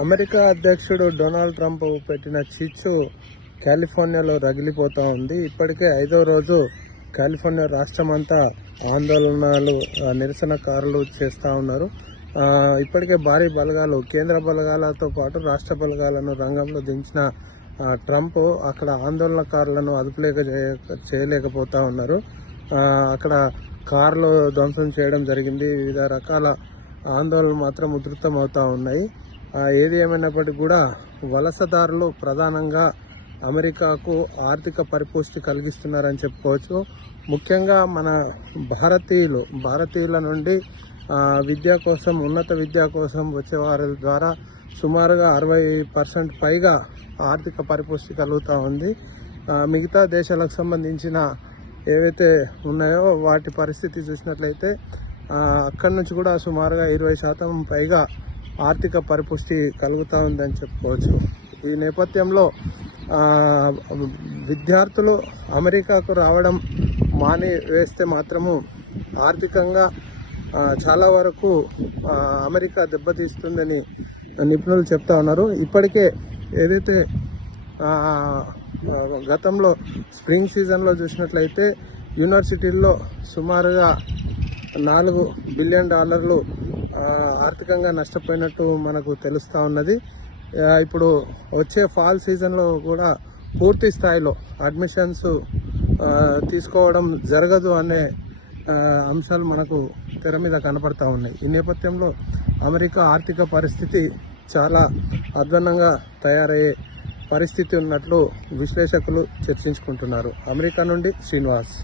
America అధ్యక్షుడు Donald Trump పెట్టిన చిచ్చు కాలిఫోర్నియాలో రగిలిపోతూ ఉంది. ఇప్పటికే 5వ రోజు కాలిఫోర్నియా రాష్ట్రం అంతా ఆందోళనలు, నిరసనకారులు చేస్తూ ఉన్నారు. ఇప్పటికే భారీ బలగాలు, కేంద్ర బలగాలతో పాటు రాష్ట్ర బలగాలను రంగంలో దించిన ట్రంప్ అక్కడ ఆందోళనకారులను చేయలేకపోతా ఉన్నారు. అక్కడ కార్లు ధ్వంసం చేయడం జరిగింది. వివిధ రకాల ఆందోళనలు మాత్రం ఉధృతమవుతూ ఉన్నాయి. ఏది ఏమైనప్పటికీ కూడా వలసదారులు ప్రధానంగా అమెరికాకు ఆర్థిక పరిపుష్టి కలిగిస్తున్నారని చెప్పుకోవచ్చు. ముఖ్యంగా మన భారతీయుల నుండి విద్య కోసం, ఉన్నత విద్య కోసం వచ్చే వారి ద్వారా సుమారుగా 60% పైగా ఆర్థిక పరిపుష్టి కలుగుతూ ఉంది. మిగతా దేశాలకు సంబంధించిన ఏవైతే ఉన్నాయో వాటి పరిస్థితి చూసినట్లయితే అక్కడి నుంచి కూడా సుమారుగా 20% పైగా ఆర్థిక పరిపుష్టి కలుగుతూ ఉందని చెప్పుకోవచ్చు. ఈ నేపథ్యంలో విద్యార్థులు అమెరికాకు రావడం వేస్తే మాత్రము ఆర్థికంగా చాలా వరకు అమెరికా దెబ్బతీస్తుందని నిపుణులు చెప్తా ఉన్నారు. ఇప్పటికే ఏదైతే గతంలో స్ప్రింగ్ సీజన్లో చూసినట్లయితే యూనివర్సిటీల్లో సుమారుగా $4 బిలియన్ ఆర్థికంగా నష్టపోయినట్టు మనకు తెలుస్తూ ఉన్నది. ఇప్పుడు వచ్చే ఫాల్ సీజన్లో కూడా పూర్తి స్థాయిలో అడ్మిషన్స్ తీసుకోవడం జరగదు అనే అంశాలు మనకు తెర మీద కనపడతా ఉన్నాయి. ఈ నేపథ్యంలో అమెరికా ఆర్థిక పరిస్థితి చాలా అధ్వాన్నంగా తయారయ్యే పరిస్థితి ఉన్నట్లు విశ్లేషకులు చర్చించుకుంటున్నారు. అమెరికా నుండి శ్రీనివాస్.